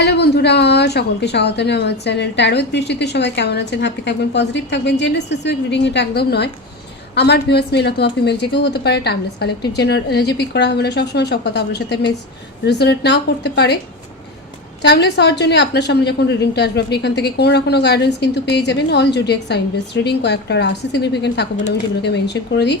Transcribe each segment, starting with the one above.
Hello বন্ধুরা, সকলকে স্বাগত আমার চ্যানেল ট্যারোত বৃষ্টিতে সবাই কেমন আছেন? হ্যাপি থাকবেন পজিটিভ থাকবেন। জেন্ডার স্পেসিফিক রিডিং এটা একদম নয়। আমার ভিউয়ার্স মেল অথবা ফিমেল যে কেউ হতে পারে timeless collective general energy pick করা হবে না। সবসময় সব কথা আপনার সাথে মেস রেজোনেট নাও করতে পারে। টাইমলেস হওয়ার জন্য আপনার সামনে যখন রিডিংটা আসবে, আপনি এখান থেকে কোনো না কোনো গাইডেন্স কিন্তু পেয়ে যাবেন। All zodiac sign base reading কয়েকটা রাশি সিগনিফিকেন্ট থাকবে বলে আমি সেগুলোকে মেনশন করে দিই।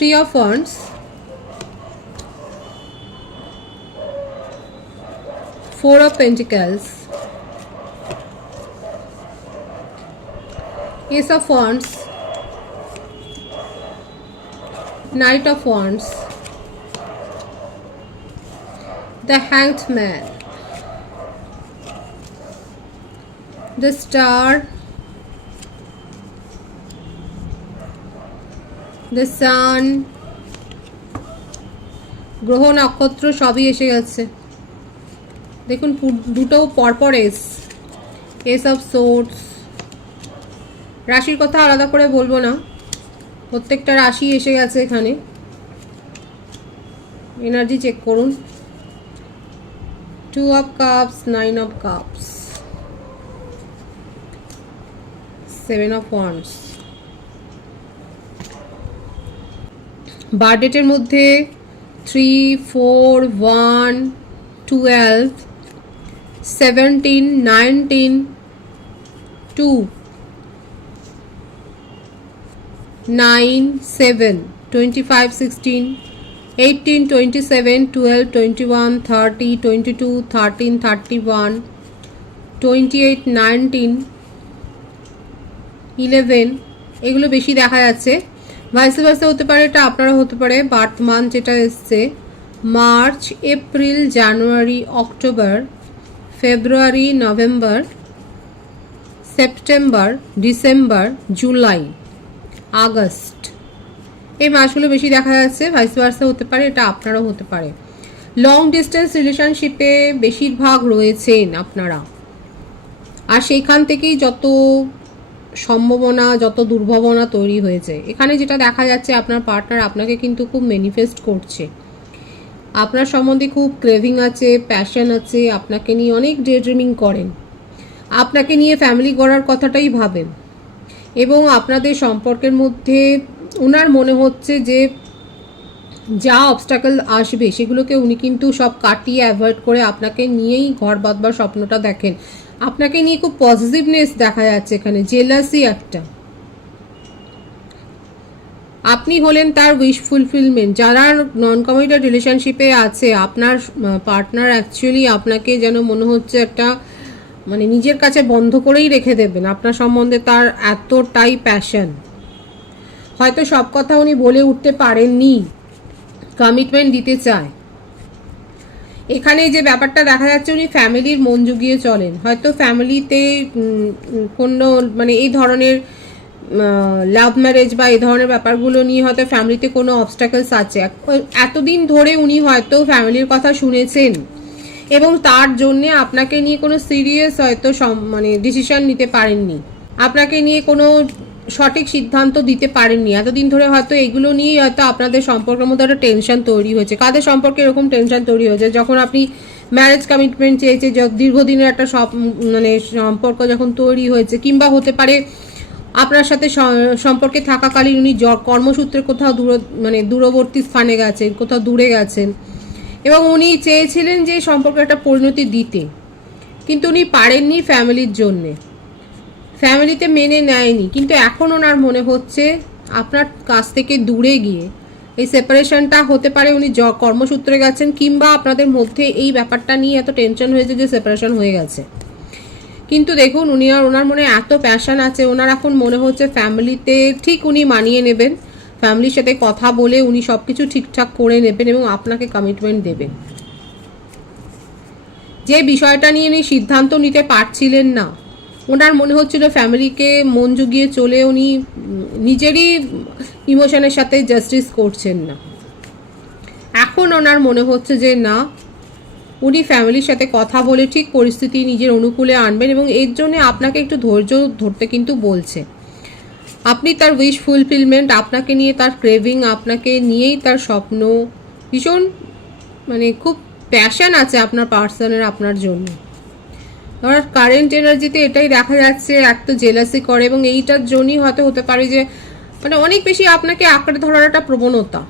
three of wands. Four of pentacles. Ace of wands. Knight of wands. The hanged man. The star. The sun গ্রহ নক্ষত্র সবই এসে গেছে। দেখুন দুটো পরপর এস। S of swords. রাশির কথা আলাদা করে বলব না। প্রত্যেকটা রাশি এসে গেছে এখানে। এনার্জি চেক করুন। Two of cups nine of cups seven of wands বার্থডেটের মধ্যে three four one twelve seventeen nineteen two nine seven twenty five sixteen eighteen twenty seven twelve twenty one thirty twenty two thirteen thirty one twenty eight nineteen eleven এগুলো বেশি দেখা যাচ্ছে। ভাইসে ভাইসে হতে পারে, এটা আপনারা হতে পারে। বার্থ মান্থ যেটা এসছে March April January October February November September December July August এই মাসগুলো বেশি দেখা যাচ্ছে ভাইস ভার্সা হতে পারে, এটা আপনারাও হতে পারে। লং ডিস্টেন্স রিলেশনশিপে বেশিরভাগ রয়েছেন আপনারা। আর সেইখান থেকেই যত সম্ভাবনা, যত দুর্ভাবনা তৈরি হয়েছে। এখানে যেটা দেখা যাচ্ছে, আপনার পার্টনার আপনাকে কিন্তু খুব ম্যানিফেস্ট করছে। আপনার সম্বন্ধে খুব ক্রেভিং আছে প্যাশন আছে, আপনাকে নিয়ে অনেক ডে ড্রিমিং করেন। আপনাকে নিয়ে ফ্যামিলি গড়ার কথাটাই ভাবেন। এবং আপনাদের সম্পর্কের মধ্যে ওনার মনে হচ্ছে যে, যা অবস্টাকল আসবে, সেগুলোকে উনি কিন্তু সব কাটিয়ে অ্যাভয়েড করে আপনাকে নিয়েই ঘর বাঁধবার স্বপ্নটা দেখেন। আপনাকে নিয়ে খুব পজিটিভনেস দেখা যাচ্ছে এখানে জেলাসি একটা। আপনি হলেন তার উইশ ফুলফিলমেন্ট যারা নন কমিটেড রিলেশনশিপে আছে, আপনার পার্টনার অ্যাকচুয়ালি আপনাকে যেন মনে হচ্ছে একটা মানে নিজের কাছে বন্ধ করেই রেখে দেবেন, আপনার সম্বন্ধে তার এতটাই প্যাশন হয়তো সব কথা উনি বলে উঠতে পারেননি কমিটমেন্ট দিতে চায়। এখানে যে ব্যাপারটা দেখা যাচ্ছে উনি ফ্যামিলির মন জুগিয়ে চলেন। হয়তো ফ্যামিলিতে কোনো মানে এই ধরনের লাভ ম্যারেজ বা এই ধরনের ব্যাপারগুলো নিয়ে হয়তো ফ্যামিলিতে কোনো অবস্টাকলস আছে। এতদিন ধরে উনি হয়তো ফ্যামিলির কথা শুনেছেন। এবং তার জন্যে আপনাকে নিয়ে কোনো সিরিয়াস হয়তো মানে ডিসিশন নিতে পারেননি। আপনাকে নিয়ে কোনো সঠিক সিদ্ধান্ত দিতে পারেননি। এতদিন ধরে হয়তো এগুলো নিয়েই হয়তো আপনাদের সম্পর্কের মধ্যে একটা টেনশন তৈরি হয়েছে। কাদের সম্পর্কে এরকম টেনশন তৈরি হয়েছে? যখন আপনি ম্যারেজ কমিটমেন্ট চেয়েছে দীর্ঘদিনের একটা সব মানে সম্পর্ক যখন তৈরি হয়েছে, কিংবা হতে পারে আপনার সাথে সম্পর্কে থাকাকালীন উনি কর্মসূত্রে কোথাও দূর মানে দূরবর্তী স্থানে গেছেন, কোথাও দূরে গেছেন। এবং উনি চেয়েছিলেন যে সম্পর্কে একটা পরিণতি দিতে। কিন্তু উনি পারেননি ফ্যামিলির জন্যে। ফ্যামিলিতে মেনে নেয়নি, কিন্তু এখন ওনার মনে হচ্ছে আপনার কাছ থেকে দূরে গিয়ে এই সেপারেশনটা হতে পারে উনি কর্মসূত্রে গেছেন, কিংবা আপনাদের মধ্যে এই ব্যাপারটা নিয়ে এত টেনশন হয়েছে যে সেপারেশন হয়ে গেছে। কিন্তু দেখুন, উনি আর ওনার মনে এত প্যাশন আছে, ওনার এখন মনে হচ্ছে ফ্যামিলিতে ঠিক উনি মানিয়ে নেবেন, ফ্যামিলির সাথে কথা বলে উনি সব কিছু ঠিকঠাক করে নেবেন এবং আপনাকে কমিটমেন্ট দেবেন। যে বিষয়টা নিয়ে উনি সিদ্ধান্ত নিতে পারছিলেন না ওনার মনে হচ্ছিল ফ্যামিলিকে মন জুগিয়ে চলে উনি নিজেরই ইমোশনের সাথে জাস্টিস করছেন না। এখন ওনার মনে হচ্ছে যে না, উনি ফ্যামিলির সাথে কথা বলে ঠিক পরিস্থিতি নিজের অনুকূলে আনবেন এবং এর জন্য আপনাকে একটু ধৈর্য ধরতে কিন্তু বলছে। আপনি তার উইশ ফুলফিলমেন্ট আপনাকে নিয়ে তার ক্রেভিং আপনাকে নিয়েই তার স্বপ্ন, ভীষণ মানে খুব প্যাশন আছে আপনার পার্সনের আপনার জন্য। ধর কারেন্ট এনার্জিতে এটাই দেখা যাচ্ছে, এক তো জেলাসি করে এবং এইটার জন্যই হয়তো হতে পারে যে মানে অনেক বেশি আপনাকে আঁকড়ে ধরার একটা প্রবণতা।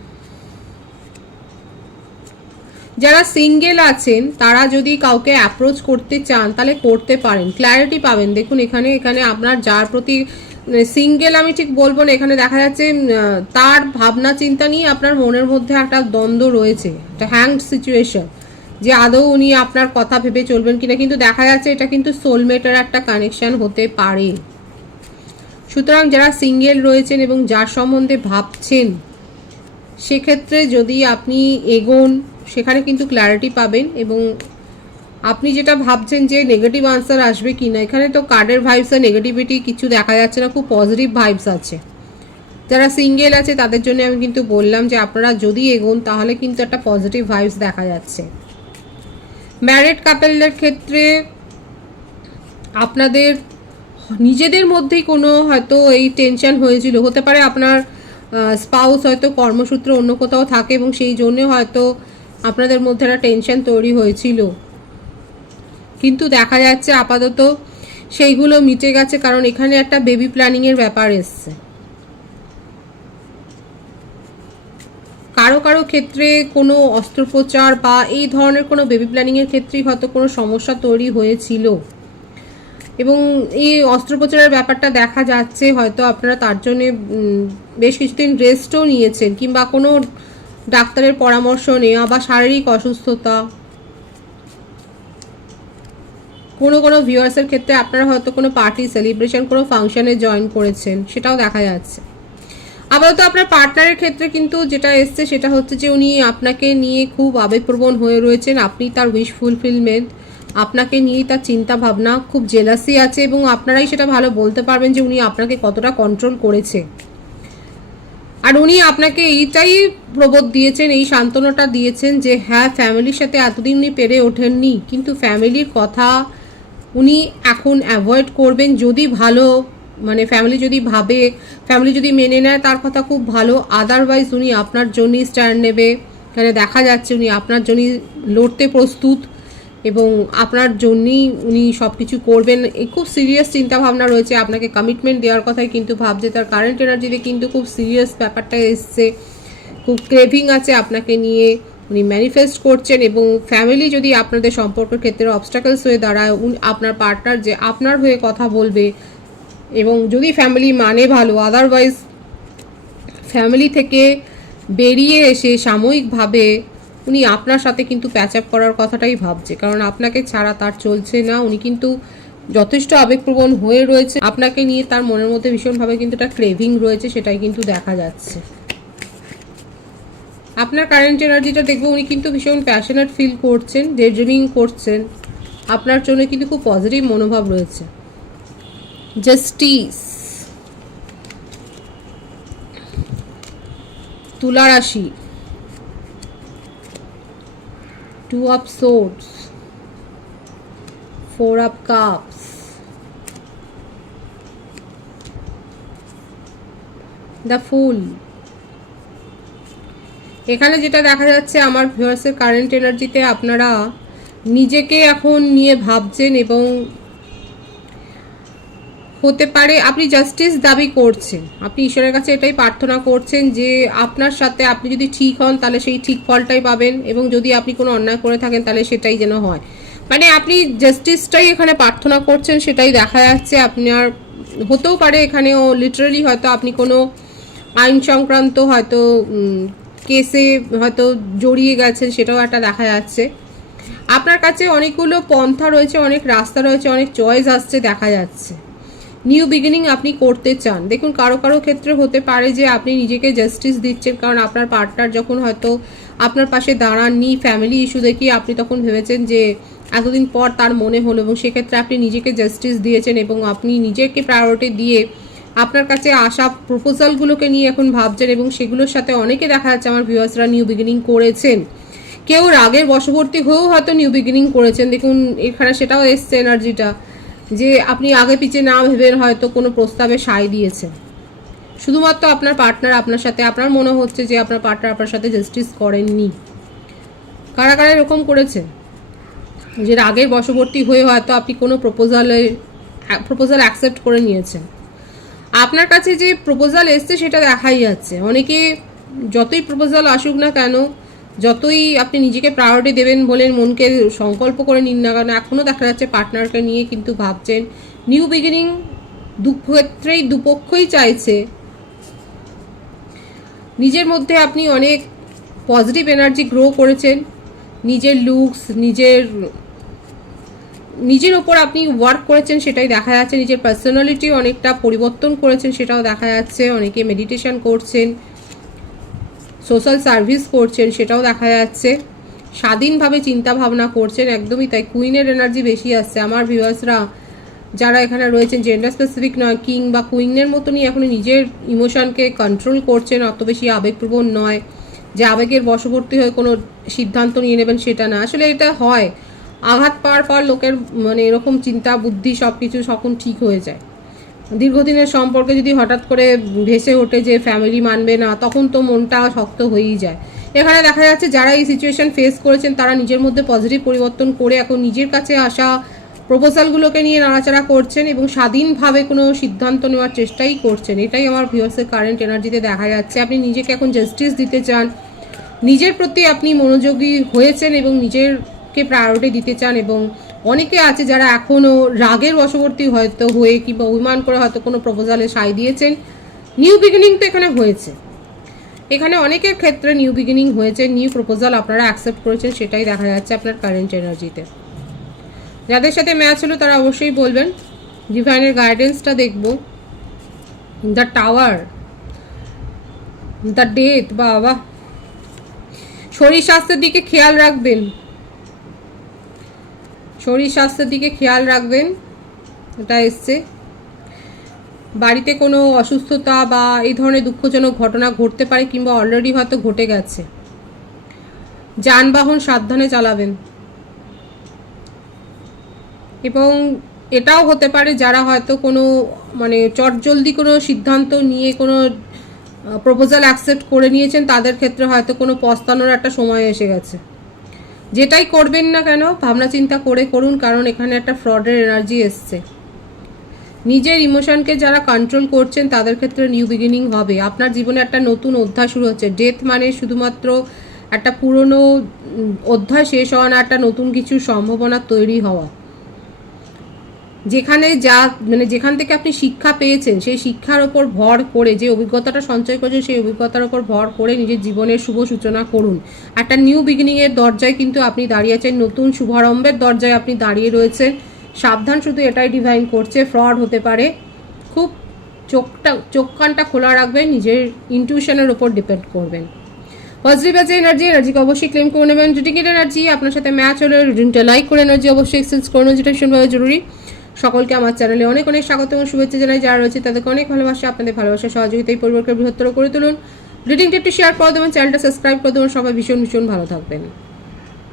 যারা সিঙ্গেল আছেন, তারা যদি কাউকে অ্যাপ্রোচ করতে চান, তাহলে করতে পারেন ক্ল্যারিটি পাবেন। দেখুন, এখানে এখানে আপনার যার প্রতি সিঙ্গেল আমি ঠিক বলব না, এখানে দেখা যাচ্ছে তার ভাবনা চিন্তা নিয়ে আপনার মনের মধ্যে একটা দ্বন্দ্ব রয়েছে, একটা হ্যাংড সিচুয়েশন যে আদৌ উনি আপনার কথা ভেবে চলবেন কিনা, কিন্তু দেখা যাচ্ছে এটা কিন্তু সোলমেটের একটা কানেকশন হতে পারে। সুতরাং যারা সিঙ্গেল রয়েছেন এবং যার সম্বন্ধে ভাবছেন, সেক্ষেত্রে যদি আপনি এগোন, সেখানে কিন্তু ক্ল্যারিটি পাবেন এবং আপনি যেটা ভাবছেন যে নেগেটিভ আনসার আসবে কি না এখানে তো কার্ডের ভাইবস আর নেগেটিভিটি কিছু দেখা যাচ্ছে না, খুব পজিটিভ ভাইবস আছে। যারা সিঙ্গেল আছে, তাদের জন্য আমি কিন্তু বললাম যে আপনারা যদি এগোন, তাহলে কিন্তু একটা পজিটিভ ভাইবস দেখা যাচ্ছে। ম্যারিড কাপেলদের ক্ষেত্রে আপনাদের, নিজেদের মধ্যেই কোনো হয়তো এই টেনশন হয়েছিল। হতে পারে আপনার স্পাউস হয়তো কর্মসূত্রে অন্য কোথাও থাকে এবং সেই জন্য হয়তো আপনাদের মধ্যে একটা টেনশন তৈরি হয়েছিল। কিন্তু দেখা যাচ্ছে আপাতত সেইগুলো মিটে গেছে কারণ এখানে একটা বেবি প্ল্যানিংয়ের ব্যাপার এসছে। কারও কারও ক্ষেত্রে কোনো অস্ত্রোপচার বা এই ধরনের কোনো বেবি প্ল্যানিংয়ের ক্ষেত্রেই হয়তো কোনো সমস্যা তৈরি হয়েছিল। এবং এই অস্ত্রোপচারের ব্যাপারটা দেখা যাচ্ছে, হয়তো আপনারা তার জন্যে বেশ কিছুদিন রেস্টও নিয়েছেন কিংবা কোনো ডাক্তারের পরামর্শ নেওয়া বা শারীরিক অসুস্থতা, কোনো কোনো ভিউয়ার্সের ক্ষেত্রে আপনারা হয়তো কোনো পার্টি সেলিব্রেশন কোনো ফাংশনে জয়েন করেছেন, সেটাও দেখা যাচ্ছে। আপাতত আপনার পার্টনারের ক্ষেত্রে কিন্তু যেটা এসছে সেটা হচ্ছে যে উনি আপনাকে নিয়ে খুব আবেগপ্রবণ হয়ে রয়েছেন। আপনি তার উইশ ফুলফিলমেন্ট আপনাকে নিয়েই তার চিন্তা ভাবনা খুব জেলাসি আছে এবং আপনারাই সেটা ভালো বলতে পারবেন যে উনি আপনাকে কতটা কন্ট্রোল করেছে। আর উনি আপনাকে এইটাই প্রবোধ দিয়েছেন, এই সান্ত্বনাটা দিয়েছেন যে হ্যাঁ ফ্যামিলির সাথে এতদিন উনি পেরে ওঠেননি। কিন্তু ফ্যামিলির কথা উনি এখন অ্যাভয়েড করবেন। যদি ভালো মানে ফ্যামিলি যদি ভাবে ফ্যামিলি যদি মেনে নেয়, তার কথা খুব ভালো। আদারওয়াইজ উনি আপনার জন্যই স্ট্যান্ড নেবে। এখানে দেখা যাচ্ছে উনি আপনার জন্যই লড়তে প্রস্তুত এবং আপনার জন্যই উনি সব কিছু করবেন খুব সিরিয়াস চিন্তা ভাবনা রয়েছে। আপনাকে কমিটমেন্ট দেওয়ার কথাই কিন্তু ভাবছে। তার কারেন্ট এনার্জিতে কিন্তু খুব সিরিয়াস ব্যাপারটা এসছে। খুব ক্রেভিং আছে আপনাকে নিয়ে। উনি ম্যানিফেস্ট করছেন এবং ফ্যামিলি যদি আপনাদের সম্পর্কের ক্ষেত্রে অবস্টাকলস হয়ে দাঁড়ায় আপনার পার্টনার যে আপনার হয়ে কথা বলবে এবং যদি ফ্যামিলি মানে ভালো আদারওয়াইজ ফ্যামিলি থেকে বেরিয়ে এসে সাময়িকভাবে উনি আপনার সাথে কিন্তু প্যাচ আপ করার কথাটাই ভাবছে। কারণ আপনাকে ছাড়া তার চলছে না, উনি কিন্তু যথেষ্ট আবেগপ্রবণ হয়ে রয়েছে। আপনাকে নিয়ে তার মনের মধ্যে ভীষণভাবে কিন্তু একটা ক্রেভিং রয়েছে, সেটাই কিন্তু দেখা যাচ্ছে। আপনার কারেন্ট এনার্জিটা দেখব, উনি কিন্তু ভীষণ প্যাশনেট ফিল করছেন ডে ড্রিমিং করছেন। আপনার জন্য কিন্তু খুব পজিটিভ মনোভাব রয়েছে। জাস্টিস তুলা রাশি two of swords four of cups the fool এখানে যেটা দেখা যাচ্ছে, আমার ভিউয়ার্সের কারেন্ট এনার্জিতে আপনারা নিজেকে এখন নিয়ে ভাবছেন এবং হতে পারে, আপনি জাস্টিস দাবি করছেন। আপনি ঈশ্বরের কাছে এটাই প্রার্থনা করছেন যে আপনার সাথে আপনি যদি ঠিক হন, তাহলে সেই ঠিক ফলটাই পাবেন এবং যদি আপনি কোনো অন্যায় করে থাকেন, তাহলে সেটাই যেন হয়। মানে আপনি জাস্টিসটাই এখানে প্রার্থনা করছেন, সেটাই দেখা যাচ্ছে। আপনার হতেও পারে এখানেও লিটারালি হয়তো আপনি কোনো আইন সংক্রান্ত হয়তো কেসে হয়তো জড়িয়ে গেছেন, সেটাও একটা দেখা যাচ্ছে। আপনার কাছে অনেকগুলো পন্থা রয়েছে, অনেক রাস্তা রয়েছে, অনেক চয়েস আসছে, দেখা যাচ্ছে। নিউ বিগিনিং আপনি করতে চান। দেখুন, কারও কারও ক্ষেত্রে হতে পারে যে আপনি নিজেকে জাস্টিস দিচ্ছেন, কারণ আপনার পার্টনার যখন হয়তো আপনার পাশে দাঁড়াননি ফ্যামিলি ইস্যু দেখিয়ে আপনি তখন ভেবেছেন যে এতদিন পর তার মনে হলো এবং সেক্ষেত্রে আপনি নিজেকে জাস্টিস দিয়েছেন এবং আপনি নিজেকে প্রায়োরিটি দিয়ে আপনার কাছে আসা প্রপোজালগুলোকে নিয়ে এখন ভাবছেন এবং সেগুলোর সাথে অনেকে দেখা যাচ্ছে আমার ভিউয়ার্সরা নিউ বিগিনিং করেছেন। কেউ রাগের বশবর্তী হয়েও হয়তো নিউ বিগিনিং করেছেন। দেখুন, এখানে সেটাও এসছে এনার্জিটা যে আপনি আগে পিছে না ভেবেন হয়তো কোনো প্রস্তাবে সায় দিয়েছেন। শুধুমাত্র আপনার পার্টনার আপনার সাথে, আপনার মনে হচ্ছে যে আপনার পার্টনার আপনার সাথে জাস্টিস করেননি। কারা কারা এরকম করেছে? যে রাগের বশবর্তী হয়ে হয়তো আপনি কোনো প্রপোজালে প্রপোজাল অ্যাকসেপ্ট করে নিয়েছেন। আপনার কাছে যে প্রপোজাল এসছে সেটা দেখাই যাচ্ছে। অনেকে যতই প্রপোজাল আসুক না কেন যতই আপনি নিজেকে প্রায়োরিটি দেবেন বলেন মনকে সংকল্প করে নিন না কেন এখনও দেখা যাচ্ছে পার্টনারকে নিয়ে কিন্তু ভাবছেন নিউ বিগিনিং দু ক্ষেত্রেই দুপক্ষই চাইছে। নিজের মধ্যে আপনি অনেক পজিটিভ এনার্জি গ্রো করেছেন, নিজের লুকস নিজের নিজের ওপর আপনি ওয়ার্ক করেছেন সেটাই দেখা যাচ্ছে, নিজের পার্সোনালিটি অনেকটা পরিবর্তন করেছেন সেটাও দেখা যাচ্ছে, অনেকে মেডিটেশন করছেন। সোশ্যাল সার্ভিস করছেন, সেটাও দেখা যাচ্ছে। স্বাধীনভাবে চিন্তা ভাবনা করছেন, একদমই তাই। কুইনের এনার্জি বেশি আসছে। আমার ভিউয়ার্সরা যারা এখানে রয়েছেন জেন্ডার স্পেসিফিক নয় কিং বা কুইনের মতনই এখন নিজের ইমোশনকে কন্ট্রোল করছেন, অত বেশি আবেগপ্রবণ নয়। যে আবেগের বশবর্তী হয়ে কোনো সিদ্ধান্ত নিয়ে নেবেন সেটা না। আসলে এটা হয়। আঘাত পাওয়ার পর লোকের মানে এরকম চিন্তা, বুদ্ধি সব কিছু সকন ঠিক হয়ে যায়। দীর্ঘদিনের সম্পর্কে যদি হঠাৎ করে ভেসে ওঠে যে ফ্যামিলি মানবে না, তখন তো মনটা শক্ত হয়েই যায়। এখানে দেখা যাচ্ছে যারা এই সিচুয়েশন ফেস করেছেন, তারা নিজের মধ্যে পজিটিভ পরিবর্তন করে এখন নিজের কাছে আসা প্রপোজালগুলোকে নিয়ে নাড়াচাড়া করছেন এবং স্বাধীনভাবে কোনো সিদ্ধান্ত নেওয়ার চেষ্টাই করছেন। এটাই আমার ভিউয়ার্সের কারেন্ট এনার্জিতে দেখা যাচ্ছে। আপনি নিজেকে এখন জাস্টিস দিতে চান, নিজের প্রতি আপনি মনোযোগী হয়েছেন এবং নিজেরকে প্রায়োরিটি দিতে চান এবং অনেকে আছে যারা এখনও রাগের বশবর্তী হয়তো হয়ে কিংবা অভিমান করে হয়তো কোনো প্রপোজালে সাই দিয়েছেন। নিউ বিগিনিং তো এখানে হয়েছে। এখানে অনেকের ক্ষেত্রে নিউ বিগিনিং হয়েছে নিউ প্রপোজাল আপনারা অ্যাকসেপ্ট করেছেন, সেটাই দেখা যাচ্ছে আপনার কারেন্ট এনার্জিতে যাদের সাথে ম্যাচ হলো তারা অবশ্যই বলবেন ডিভাইনের গাইডেন্সটা দেখব। দ্য টাওয়ার দ্য ডেথ বা বাবা শরীর স্বাস্থ্যের দিকে খেয়াল রাখবেন। শরীর স্বাস্থ্যের দিকে খেয়াল রাখবেন, এটা এসছে। বাড়িতে কোনো অসুস্থতা বা এই ধরনের দুঃখজনক ঘটনা ঘটতে পারে কিংবা অলরেডি হয়তো ঘটে গেছে। যানবাহন সাবধানে চালাবেন। এবং এটাও হতে পারে যারা হয়তো কোনো মানে চটজলদি কোনো সিদ্ধান্ত নিয়ে কোনো প্রপোজাল অ্যাকসেপ্ট করে নিয়েছেন, তাদের ক্ষেত্রে হয়তো কোনো পস্তানোর একটা সময় এসে গেছে। যেটাই করবেন না কেন, ভাবনা চিন্তা করে করুন, কারণ এখানে একটা ফ্রডের এনার্জি এসছে। নিজের ইমোশনকে যারা কন্ট্রোল করছেন, তাদের ক্ষেত্রে নিউ বিগিনিং হবে। আপনার জীবনে একটা নতুন অধ্যায় শুরু হচ্ছে। ডেথ মানে শুধুমাত্র একটা পুরনো অধ্যায় শেষ হওয়া না, একটা নতুন কিছু সম্ভাবনা তৈরি হওয়া। যেখানে যা মানে যেখান থেকে আপনি শিক্ষা পেয়েছেন, সেই শিক্ষার ওপর ভর করে, যে অভিজ্ঞতাটা সঞ্চয় করেছেন, সেই অভিজ্ঞতার ওপর ভর করে নিজের জীবনের শুভ সূচনা করুন। একটা নিউ বিগিনিংয়ের দরজায় কিন্তু আপনি দাঁড়িয়ে আছেন, নতুন শুভারম্ভের দরজায় আপনি দাঁড়িয়ে রয়েছেন। সাবধান, শুধু এটাই ডিভাইন করছে ফ্রড হতে পারে। খুব চোখটা, চোখ কানটা খোলা রাখবেন, নিজের ইনটিউশনের ওপর ডিপেন্ড করবেন। পজিটিভ আছে এনার্জি এনার্জিকে অবশ্যই ক্লেম করে নেবেন। রিডিং এনার্জি আপনার সাথে ম্যাচ হলে রিডিংটা লাইক করে এনার্জি অবশ্যই এক্সচেঞ্জ করুন। যেটা ভীষণভাবে জরুরি। সকলকে আমার চ্যানেলে অনেক অনেক স্বাগত এবং শুভেচ্ছা জানাই। যারা রয়েছে তাদেরকে অনেক ভালোবাসা, আপনাদের ভালোবাসা, সহযোগিতা এই পরিবারকে বৃহত্তর করে তুলুন। রিডিংটা একটু শেয়ার করে দেবেন চ্যানেলটা সাবস্ক্রাইব করে দেবেন। সবাই ভীষণ ভীষণ ভালো থাকবেন।